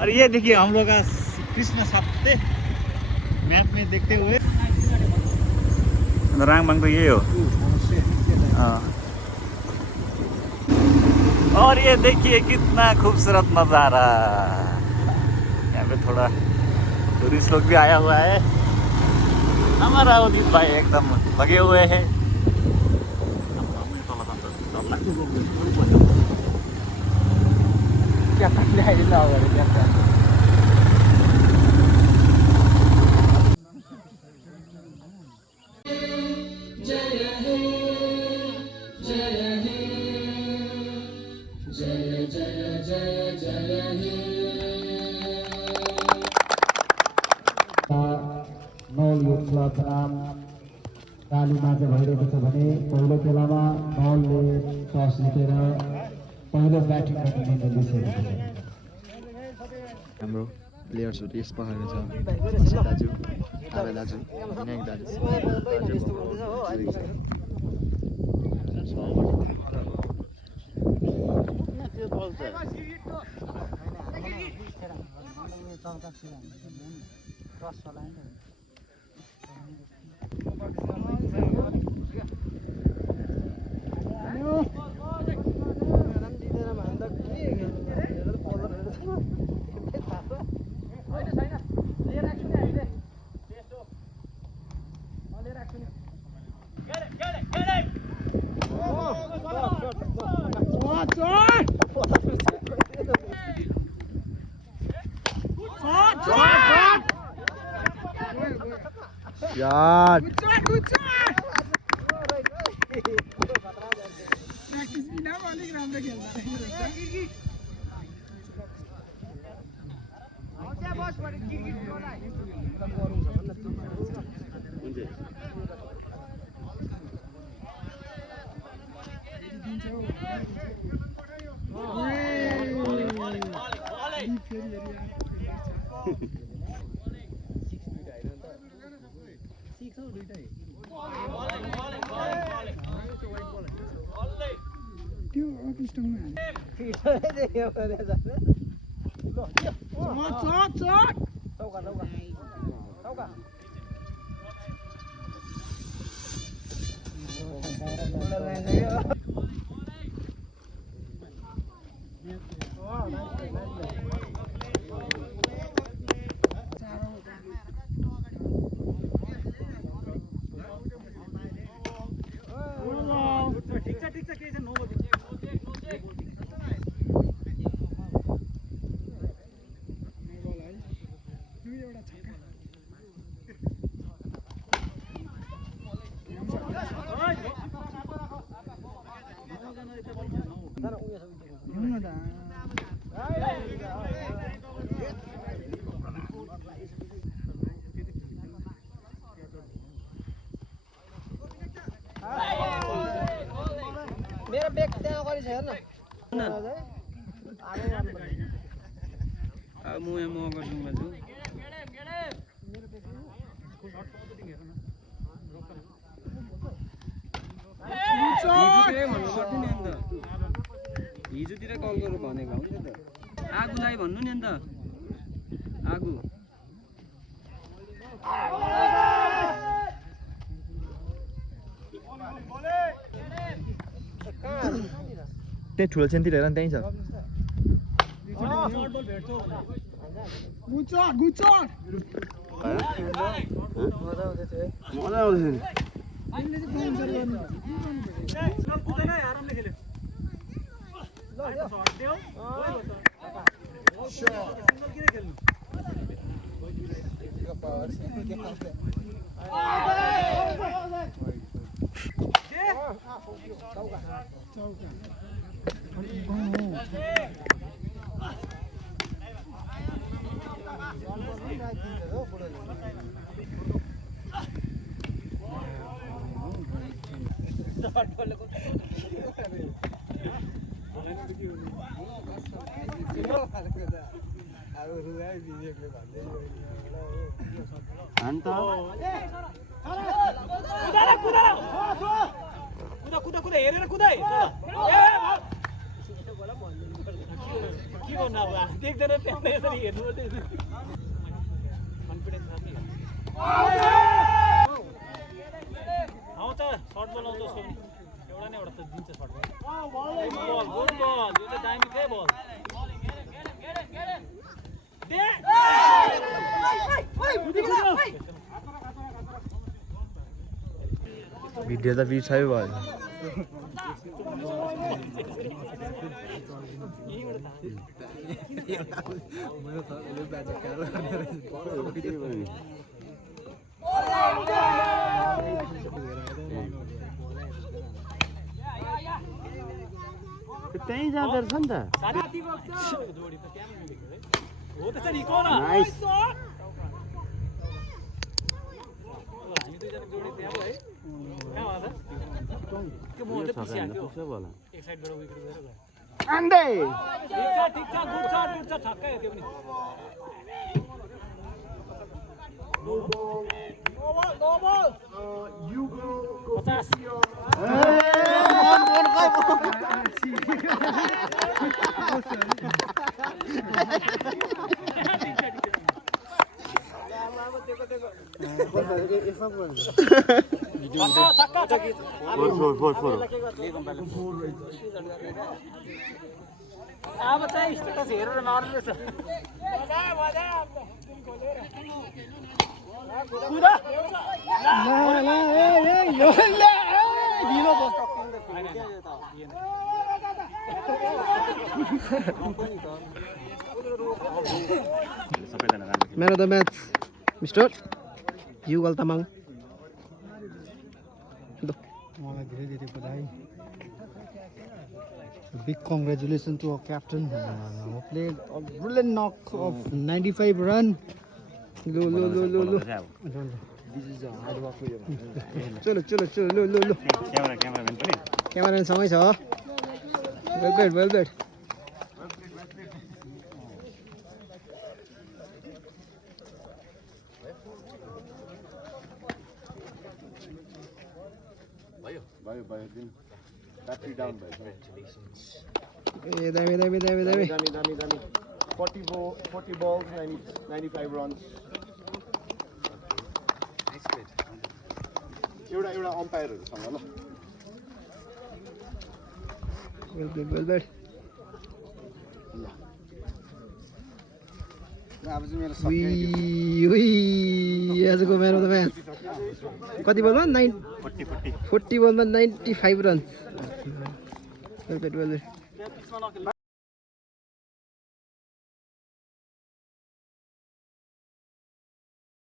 और ये देखिए हम लोग का कृष्ण सप्ते मैप में देखते हुए रांगबांग तो ये हो। और ये देखिए कितना खूबसूरत नज़ारा। यहाँ पे थोड़ा टूरिस्ट लोग भी आया हुआ है। हमारा उदित भाई एकदम लगे हुए हैं। क्या करने आए ना क्या नौल युथ क्लबको नाम तालिममा चाहिँ भइरहेको छ भने पहिलो खेलामा नौलले टस जितेर पहिलो ब्याटिङ गर्ने निर्णय लिइसकेको छ। हाम्रो प्लेयर्सहरू यस प्रकारले छ दाजु आवे दाजु विनायक दाजु यार मेरो ब्याग त्यहाँ अगाडि छ हेर्न अब म यहाँ गर्छु बाजु हिजोतिर कल गरेर भनेको हो नि त आगुलाई भन्नु नि अन्त आगु त्यही ठुलो सेन्तिर हेर नि त्यहीँ छ मजा आउँछ नि कुदा हेरेर कुदाइ के भन्नु अब देख्दैन त्यहाँ यसरी हेर्नु मात्रै कन्फिडेन्स छ नि आउँछ सर्ट बल आउँछ उसको पनि एउटा न एउटा त दिन्छ सर्ट बल गुड बल यो त दामी थियो बल भिडियो त बिर्सायो भयो त्यहीँ जाँदो रहेछ नि त हो त नि को न नाइस हामी दुईजना जोडी त्यहाँ है कहाँ होला त्यो म त पिछे हाल्यो एक साइडबाट विकेट गएर गयो आन्दै ठिक छ गुड छ छक्कै हो त्यो पनि नो बल 50 अब चाहिँ स्टेटस हेरेर नर्ने छ कुदा Man of the match, Mr. Yugal Tamang. Big congratulations to our captain. Who played a brilliant knock of 95 run. Lo. This is a hard work for you. Chalo. Lo. Cameraman samai cha. Well bet. Bye. Battery down, bhai. Dami. 40 balls, 95 runs. एउटा अम्पायरहरूसँग ल Well bet. अब चाहिँ मेरो आजको man of the match. कति बलमा 40 बलमा 95 run. Well bet.